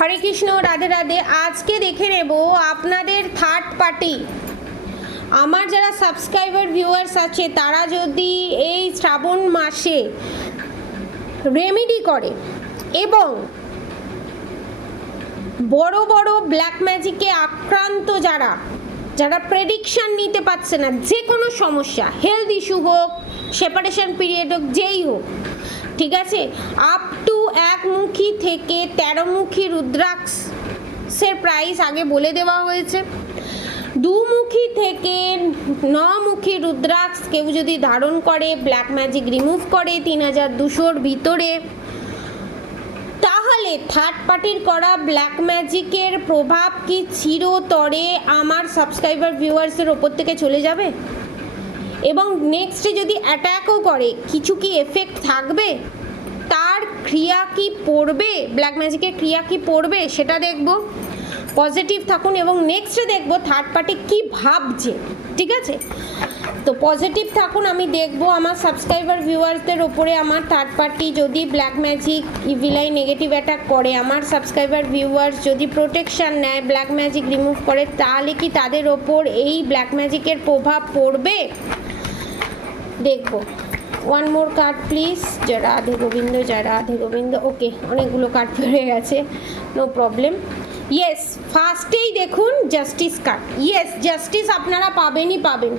হরে কৃষ্ণ, রাধে রাধে। আজকে দেখে নেব আপনাদের থার্ড পার্টি, আমার যারা সাবস্ক্রাইবার ভিউয়ার্স আছে তারা যদি এই শ্রাবণ মাসে রেমেডি করে এবং বড় বড় ব্ল্যাক ম্যাজিকে আক্রান্ত যারা যারা প্রেডিকশান নিতে পারছে না, যে কোনো সমস্যা, হেলথ ইস্যু হোক, সেপারেশন পিরিয়ড হোক, যেই হোক, ঠিক আছে, আপ টু একমুখী থেকে 13মুখী রুদ্রাক্ষের প্রাইস আগে বলে দেওয়া হয়েছে। দুমুখী থেকে 9মুখী রুদ্রাক্ষ কেউ যদি ধারণ করে, ব্ল্যাক ম্যাজিক রিমুভ করে 3200-র ভিতরে, তাহলে থার্ড পার্টির করা ব্ল্যাক ম্যাজিকের প্রভাব কি চিরতরে আমার সাবস্ক্রাইবার ভিউয়ার্সের ওপর থেকে চলে যাবে? এবং নেক্সটে যদি অ্যাট্যাকও করে কিছু কি এফেক্ট থাকবে, তার ক্রিয়া কি পড়বে, ব্ল্যাক ম্যাজিকের ক্রিয়া কি পড়বে সেটা দেখব। পজিটিভ থাকুন এবং নেক্সটে দেখব থার্ড পার্টি কি ভাবছে, ঠিক আছে? তো পজিটিভ থাকুন, আমি দেখব আমার সাবস্ক্রাইবার ভিউয়ার্সদের ওপরে আমার থার্ড পার্টি যদি black magic evil eye negative attack করে, আমার সাবস্ক্রাইবার ভিউয়ার্স যদি প্রোটেকশান নেয়, ব্ল্যাক ম্যাজিক রিমুভ করে, তাহলে কি তাদের ওপর এই ব্ল্যাক ম্যাজিকের প্রভাব পড়বে দেখব। One more card please. জয় রাধে গোবিন্দ, জয় রাধে গোবিন্দ। ওকে, অনেকগুলো কার্ড পড়ে গেছে, নো প্রবলেম। ইয়েস, ফার্স্টেই দেখুন জাস্টিস কার্ড। ইয়েস, জাস্টিস আপনারা পাবেনই পাবেন।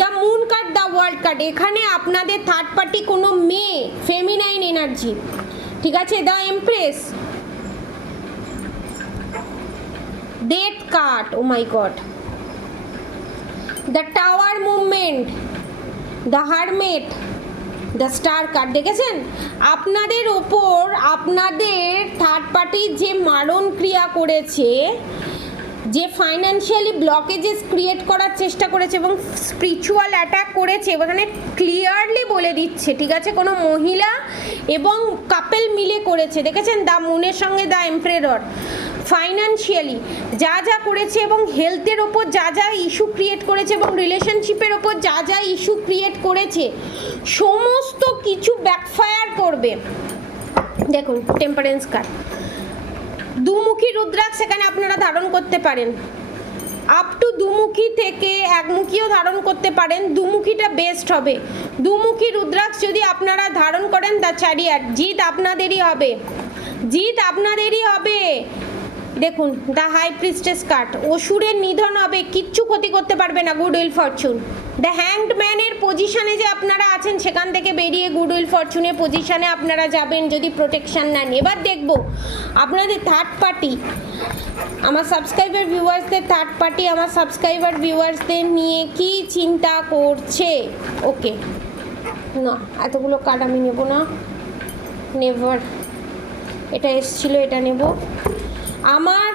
The moon card, the world card, এখানে আপনাদের থার্ড পার্টি কোনো মেয়ে, ফেমিনাইন এনার্জি, ঠিক আছে। The empress, death card, oh my god. The tower movement, the hermit, the star card. দেখেছেন আপনাদের ওপর আপনাদের থার্ড পার্টি যে মারণ ক্রিয়া করেছে, যে ফাইন্যান্সিয়ালি ব্লকেজেস ক্রিয়েট করার চেষ্টা করেছে এবং স্পিরিচুয়াল অ্যাটাক করেছে, ওখানে ক্লিয়ারলি বলে দিচ্ছে, ঠিক আছে, কোনো মহিলা এবং কাপেল মিলে করেছে। দেখেছেন দ্য মুনের সঙ্গে দ্য এম্পারেটর, ফাইন্যান্সিয়ালি যা যা করেছে এবং হেলথের ওপর যা যা ইস্যু ক্রিয়েট করেছে এবং রিলেশনশিপের ওপর যা যা ইস্যু ক্রিয়েট করেছে, সমস্ত কিছু ব্যাকফায়ার করবে। দেখুন টেম্পারেন্স কার্ড, দুমুখী রুদ্রাক্ষ সেখানে আপনারা ধারণ করতে পারেন, আপ টু দুমুখী থেকে একমুখীও ধারণ করতে পারেন, দুমুখীটা বেস্ট হবে। দুমুখী রুদ্রাক্ষ যদি আপনারা ধারণ করেন, দ্য চ্যারিয়াট, জিত আপনাদেরই হবে, জিত আপনাদেরই হবে। দেখুন দ্য হাই প্রিস্টেস কার্ড, অসুরের নিধন হবে, কিচ্ছু ক্ষতি করতে পারবে না, good will Fortune. The hanged ম্যানের পজিশনে যে আপনারা আছেন সেখান থেকে বেরিয়ে গুড উইল ফরচুনের পজিশনে আপনারা যাবেন যদি প্রোটেকশান নেন। এবার দেখব আপনাদের থার্ড পার্টি, আমার সাবস্ক্রাইবার ভিউয়ার্সদের থার্ড পার্টি আমার সাবস্ক্রাইবার ভিউয়ার্সদের নিয়ে কি চিন্তা করছে। ওকে, না এতগুলো কার্ড আমি নেব না, নেভার, এটা এসছিল, এটা নেব। আমার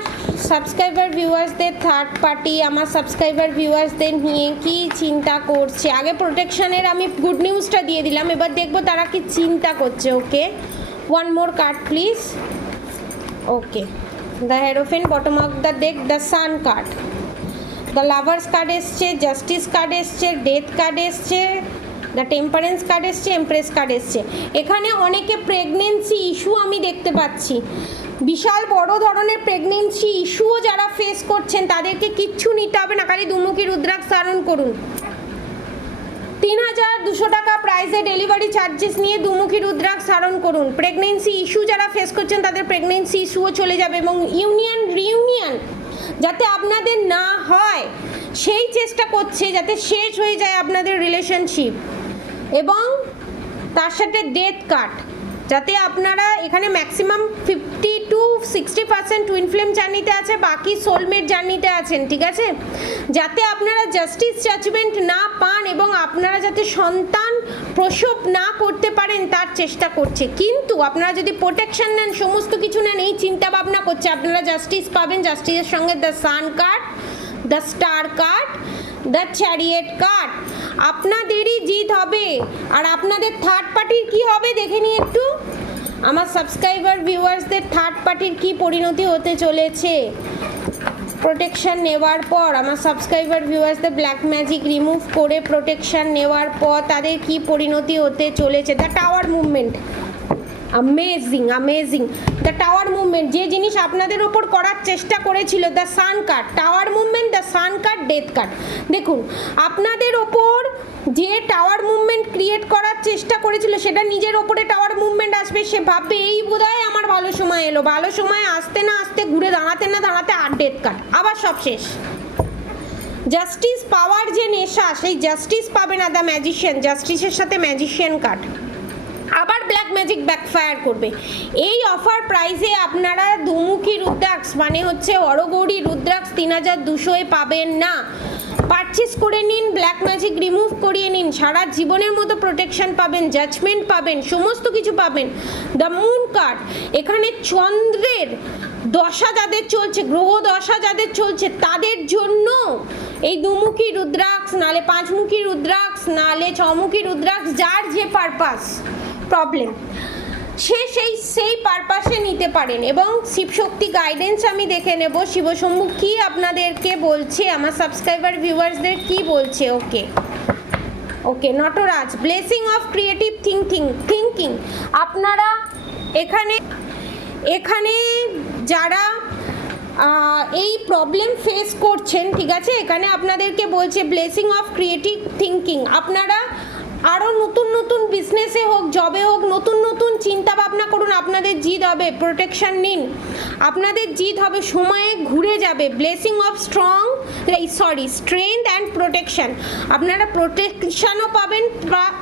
সাবস্ক্রাইবার ভিউয়ার্সদের থার্ড পার্টি আমার সাবস্ক্রাইবার ভিউয়ার্সদের নিয়ে কি চিন্তা করছে। আগে প্রোটেকশানের আমি গুড নিউজটা দিয়ে দিলাম, এবার দেখব তারা কি চিন্তা করছে। Okay, one more card please. Okay, the hierophant, bottom of the deck, the sun card, the lovers card এসছে, জাস্টিস কার্ড এসছে, ডেথ কার্ড এসছে, দ্য টেম্পারেন্স কার্ড এসছে, এমপ্রেস কার্ড এসছে। এখানে অনেকে প্রেগনেন্সি ইস্যু আমি দেখতে পাচ্ছি, বিশাল বড় ধরনের প্রেগনেন্সি ইস্যুও যারা ফেস করছেন তাদেরকে কিচ্ছু নিতে হবে না, খালি দুমুখী রুদ্রাক্ষ ধারণ করুন। 3200 টাকা প্রাইসে ডেলিভারি চার্জেস নিয়ে দুমুখী রুদ্রাক্ষ ধারণ করুন। প্রেগনেন্সি ইস্যু যারা ফেস করছেন তাদের প্রেগনেন্সি ইস্যুও চলে যাবে এবং রিউনিয়ন যাতে আপনাদের না হয় সেই চেষ্টা করছে, যাতে শেষ হয়ে যায় আপনাদের রিলেশনশিপ। এবং তার সাথে ডেথ কার্ড, যাতে আপনারা এখানে ম্যাক্সিমাম 50-60% টুইন ফ্লেম জার্নিতে আছে, বাকি সোলমেট জার্নিতে আছেন, ঠিক আছে, যাতে আপনারা জাস্টিস জাজমেন্ট না পান এবং আপনারা যাতে সন্তান প্রসব না করতে পারেন তার চেষ্টা করছে। কিন্তু আপনারা যদি প্রোটেকশন নেন, সমস্ত কিছু নেন, এই চিন্তা ভাবনা করছে আপনারা জাস্টিস পাবেন। জাস্টিসের সঙ্গে the sun card, the star card, the chariot card, আপনাদেরই জিত হবে। আর আপনাদের থার্ড পার্টির কি হবে দেখে নিই একটু। আমার সাবস্ক্রাইবার ভিউয়ার্সদের থার্ড পার্টির কি পরিণতি হতে চলেছে প্রোটেকশান নেওয়ার পর, আমার সাবস্ক্রাইবার ভিউয়ার্সদের ব্ল্যাক ম্যাজিক রিমুভ করে প্রোটেকশান নেওয়ার পর তাদের কি পরিণতি হতে চলেছে। The tower movement, amazing amazing. The tower movement, যে জিনিস আপনাদের ওপর করার চেষ্টা করেছিল, the sun card, tower movement, the sun card, death card. দেখুন আপনাদের ওপর যে টাওয়ার মুভমেন্ট ক্রিয়েট করার চেষ্টা করেছিল সেটা নিজের ওপরে টাওয়ার মুভমেন্ট আসবে, সে ভাববে এই বোধহয় আমার ভালো সময় এলো, ভালো সময় আসতে না আসতে ঘুরে দাঁড়াতে না দাঁড়াতে আর ডেথ কার্ড, আবার সব শেষ। জাস্টিস পাওয়ার যে নেশা, সেই জাস্টিস পাবে না দ্য ম্যাজিশিয়ান, জাস্টিসের সাথে ম্যাজিশিয়ান কার্ড, আবার ব্ল্যাক ম্যাজিক ব্যাকফায়ার করবে। এই অফার প্রাইসে আপনারা দুমুখী রুদ্রাক্ষ মানে হচ্ছে অরগৌরী রুদ্রাক্ষ 3200-এ পাবেন না। পারচেস করে নিন, ব্ল্যাক ম্যাজিক রিমুভ করিয়ে নিন, সারা জীবনের মতো প্রোটেকশন পাবেন, জাজমেন্ট পাবেন, সমস্ত কিছু পাবেন। দ্য মুন কার্ড, এখানে চন্দ্রের দশা যাদের চলছে, গ্রহ দশা যাদের চলছে তাদের জন্য এই দুমুখী রুদ্রাক্ষ, নালে পাঁচমুখী রুদ্রাক্ষ, নালে ছমুখী রুদ্রাক্ষ, যার যে পারপাস প্রবলেম সে সেই পারপাসে নিতে পারেন। এবং শিবশক্তি গাইডেন্স আমি দেখে নেব শিবশম্ভু কি আপনাদেরকে বলছে, আমার সাবস্ক্রাইবার ভিউয়ার্সদের কি বলছে। Okay okay, Nataraja, blessing of creative thinking. আপনারা এখানে যারা এই প্রবলেম ফেস করছেন, ঠিক আছে, এখানে আপনাদেরকে বলছে ব্লেসিং অফ ক্রিয়েটিভ থিঙ্কিং। আপনারা আরও নতুন নতুন বিজনেসে হোক, জবে হোক, নতুন নতুন চিন্তা ভাবনা করুন, আপনাদের জিত হবে। প্রোটেকশন নিন, আপনাদের জিত হবে, সময়ে ঘুরে যাবে। Blessing of strength and protection, আপনারা প্রোটেকশনও পাবেন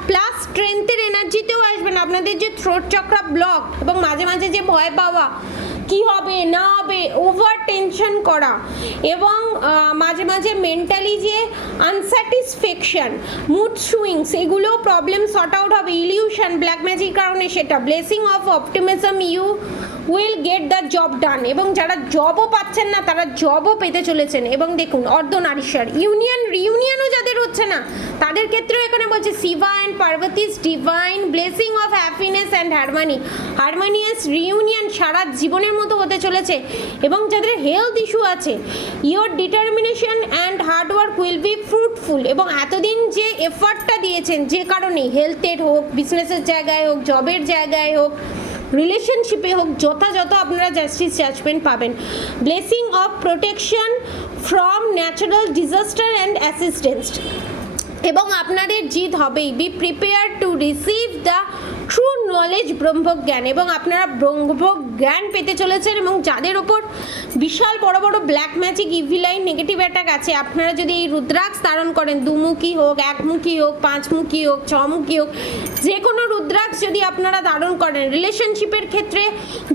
প্লাস স্ট্রেংথের এনার্জিতেও আসবেন। আপনাদের যে থ্রোট চক্রা ব্লক এবং মাঝে মাঝে যে ভয় পাওয়া, কি হবে না হবে, ওভার টেনশন করা এবং মাঝে মাঝে মেন্টালি যে আনস্যাটিসফ্যাকশন, মুড সুইংস, এগুলোও প্রবলেম সর্ট আউট হবে। ইলিউশন, ব্ল্যাক ম্যাজিক কারণে সেটা। Blessing of optimism, you will get the job done, এবং যারা জবও পাচ্ছেন না তারা জবও পেতে চলেছেন। এবং দেখুন অর্ধনারীশ্বর রিউনিয়নও যাদের হচ্ছে না তাদের ক্ষেত্রেও এখানে বলছে Shiva and Parvati's divine blessing of happiness and harmonious reunion সারা জীবনের মতো হতে চলেছে। এবং যাদের হেলথ ইস্যু আছে, your determination and hard work will be fruitful, এবং এতদিন যে এফার্টটা দিয়েছেন যে কারণে হেলথের হোক, বিজনেসের জায়গায় হোক, জবের জায়গায় হোক, রিলেশনশিপে হোক, যথাযথ আপনারা জাস্টিস জাজমেন্ট পাবেন। Blessing of protection from natural disaster and assistance, এবং আপনাদের জিত হবেই। Be prepare to receive the true knowledge, ব্রহ্মজ্ঞান, এবং আপনারা ব্রহ্মজ্ঞান পেতে চলেছেন। এবং যাদের ওপর বিশাল বড় বড় ব্ল্যাক ম্যাজিক, ইভিলাইন, নেগেটিভ অ্যাটাক আছে, আপনারা যদি এই রুদ্রাক্ষ ধারণ করেন, দুমুখী হোক, একমুখী হোক, পাঁচমুখী হোক, ছমুখী হোক, যে কোনো রুদ্রাক্ষ যদি আপনারা ধারণ করেন, রিলেশনশিপের ক্ষেত্রে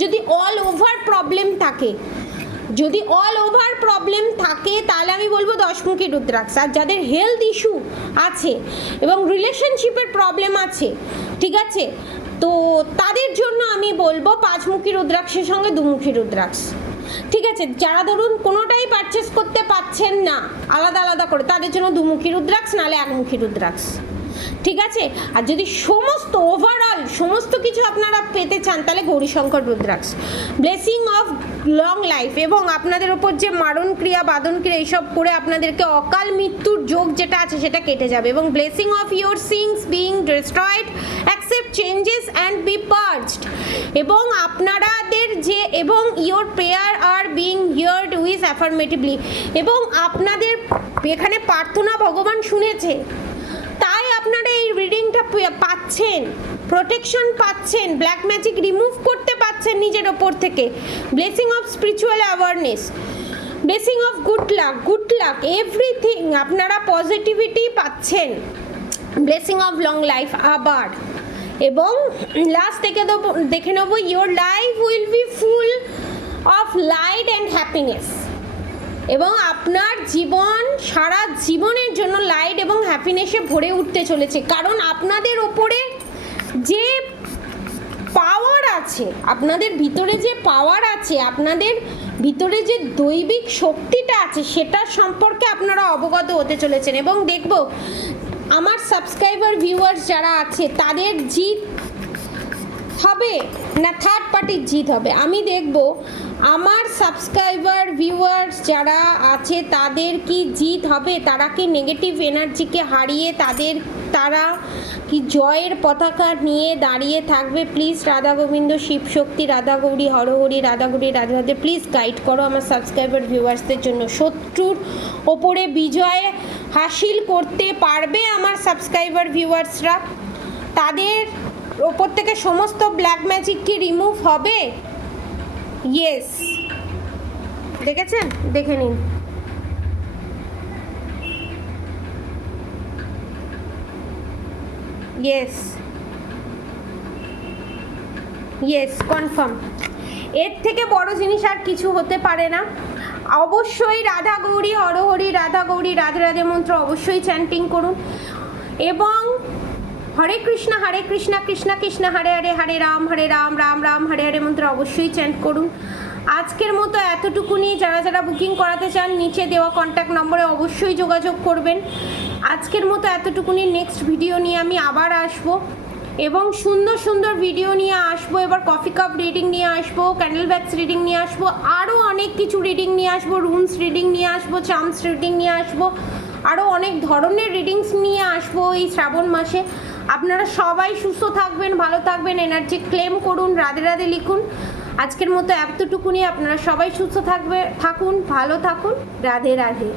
যদি অল ওভার প্রবলেম থাকে, তাহলে আমি বলবো দশমুখী রুদ্রাক্ষ। আর যাদের হেলথ ইস্যু আছে এবং রিলেশনশিপের প্রবলেম আছে, ঠিক আছে, তো তাদের জন্য আমি বলবো পাঁচমুখী রুদ্রাক্ষের সঙ্গে দুমুখী রুদ্রাক্ষ, ঠিক আছে। যারা ধরুন কোনোটাই পারচেস করতে পারছেন না আলাদা আলাদা করে, তাদের জন্য দুমুখী রুদ্রাক্ষ নালে একমুখী রুদ্রাক্ষ, ঠিক আছে। আর যদি সমস্ত ওভারঅল সমস্ত কিছু আপনারা পেতে চান তাহলে Gourishankar rudraksha. Blessing of long life, এবং আপনাদের ওপর যে মারণ ক্রিয়া, বাদন ক্রিয়া এইসব করে আপনাদেরকে অকাল মৃত্যুর যোগ যেটা আছে সেটা কেটে যাবে। এবং blessing of your sins being destroyed, accept changes and be purged, এবং আপনাদের যে এবং your prayer are being heard with affirmatively, এবং আপনাদের এখানে প্রার্থনা ভগবান শুনেছে, তাই আপনারা এই রিডিংটা পাচ্ছেন, প্রোটেকশন পাচ্ছেন, ব্ল্যাক ম্যাজিক রিমুভ করতে পাচ্ছেন নিজের ওপর থেকে। Blessing of spiritual awareness, blessing of good luck everything, আপনারা পজিটিভিটি পাচ্ছেন। ব্লেসিং অফ লং লাইফ আবার, এবং লাস্ট থেকে দেখে নেবো your life will be full of light and happiness, এবং আপনার জীবন সারা জীবনের জন্য লাইট এবং হ্যাপিনেসে ভরে উঠতে চলেছে। কারণ আপনাদের ওপরে যে পাওয়ার আছে, আপনাদের ভিতরে যে পাওয়ার আছে, আপনাদের ভিতরে যে দৈবিক শক্তিটা আছে, সেটার সম্পর্কে আপনারা অবগত হতে চলেছেন। এবং দেখব আমার সাবস্ক্রাইবার ভিউয়ার্স যারা আছে তাদের জিত হবে না থার্ড পার্টির জিত হবে? আমি দেখব আমার সাবস্ক্রাইবার ভিউয়ার্স যারা আছে তাদের কি জিত হবে, তারা কি নেগেটিভ এনার্জিকে হারিয়ে তারা কি জয়ের পতাকা নিয়ে দাঁড়িয়ে থাকবে। প্লিজ রাধা গোবিন্দ শিব শক্তি রাধা গৌরী হরহরি রাধা গৌরী রাধা রাধে প্লিজ গাইড করো আমার সাবস্ক্রাইবার ভিউয়ার্সদের জন্য। শত্রুর ওপরে বিজয় হাসিল করতে পারবে আমার সাবস্ক্রাইবার ভিউয়ার্সরা? তাদের ওপর থেকে সমস্ত ব্ল্যাক ম্যাজিক কি রিমুভ হবে? ইয়েস, দেখেছেন? দেখে নিন। Yes yes, confirm. এর থেকে বড় জিনিস আর কিছু হতে পারে না। অবশ্যই রাধা গৌরী হরহরি রাধা গৌরী রাধে রাধে মন্ত্র অবশ্যই চ্যান্টিং করুন এবং হরে কৃষ্ণ কৃষ্ণ কৃষ্ণ হরে হরে হরে রাম রাম রাম হরে হরে মন্ত্র অবশ্যই চ্যান্ট করুন। আজকের মতো এতটুকুনি। যারা যারা বুকিং করাতে চান নিচে দেওয়া কন্ট্যাক্ট নম্বরে অবশ্যই যোগাযোগ করবেন। আজকের মতো এতটুকুনি। নেক্সট ভিডিও নিয়ে আমি আবার আসবো এবং সুন্দর সুন্দর ভিডিও নিয়ে আসবো। এবার কফি কাপ রিডিং নিয়ে আসবো, ক্যান্ডেল ব্যাগস রিডিং নিয়ে আসবো, আরও অনেক কিছু রিডিং নিয়ে আসবো, রুনস রিডিং নিয়ে আসবো, চার্মস রিডিং নিয়ে আসবো, আরও অনেক ধরনের রিডিংস নিয়ে আসবো এই শ্রাবণ মাসে। আপনারা সবাই সুস্থ থাকবেন, ভালো থাকবেন, এনার্জি ক্লেম করুন, রাধে রাধে লিখুন। আজকের মতো এতটুকুনি। আপনারা সবাই সুস্থ থাকুন, ভালো থাকুন, রাধে রাধে।